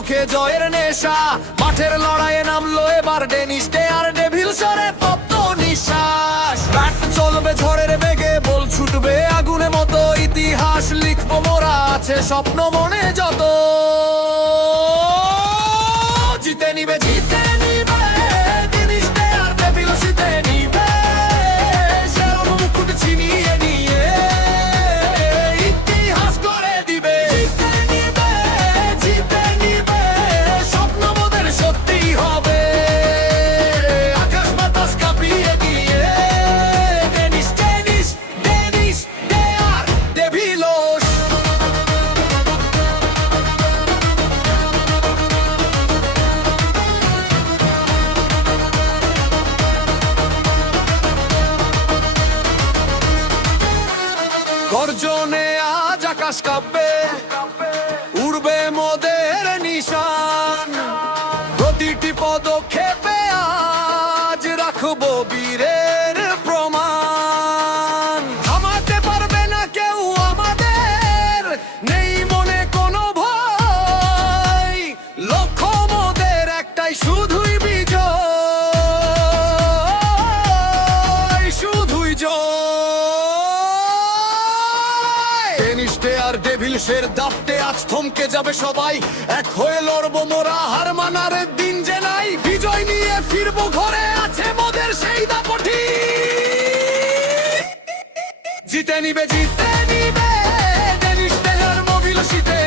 চোখে জয়ের নেশা। মাঠের লড়াইয়ে নামলো এবার ডেনিস ডে আর ডেভিলসের তপ্ত নিঃশ্বাস। ব্যাট চলবে ঝড়ের বেগে, বল ছুটবে আগুনের মতো, ইতিহাস লিখবো মোরা, আছে স্বপ্ন মনে যত। জিতে নিবে জিতে নিবে ডেনিস ডে আর ডেভিলস জিতে নিবে, সেরা মুকুট ছিনিয়ে নিয়ে ইতিহাস করে দিবে। জিতে নিবে জিতে নিবে, স্বপ্ন মোদের সত্যি হবে, আকাশ বাতাস কাঁপিয়ে দিয়ে ডেনিস ডেনিস ডেনিস ডে আর ডেভিলস। গর্জনে আজ আকাশ কাঁপবে, উড়বে মোদের নিশান, প্রতিটি পদক্ষেপে আজ রাখবো বীরের প্রমাণ। থামাতে পারবে না কেউ আমাদের, নেই মনে কোনো ভয়, লক্ষ্য মোদের একটাই, শুধুই বিজয়, শুধুই জয়। ডেনিস ডে আর ডেভিলসের দাপটে আজ থমকে যাবে সবাই, এক হয়ে লড়বো মোরা, হার মানার দিন যে নাই, বিজয় নিয়ে ফিরবো ঘরে, আছে মোদের সেই দাপটি। জিতে নিবে ডেনিস ডে আর ডেভিলস জিতে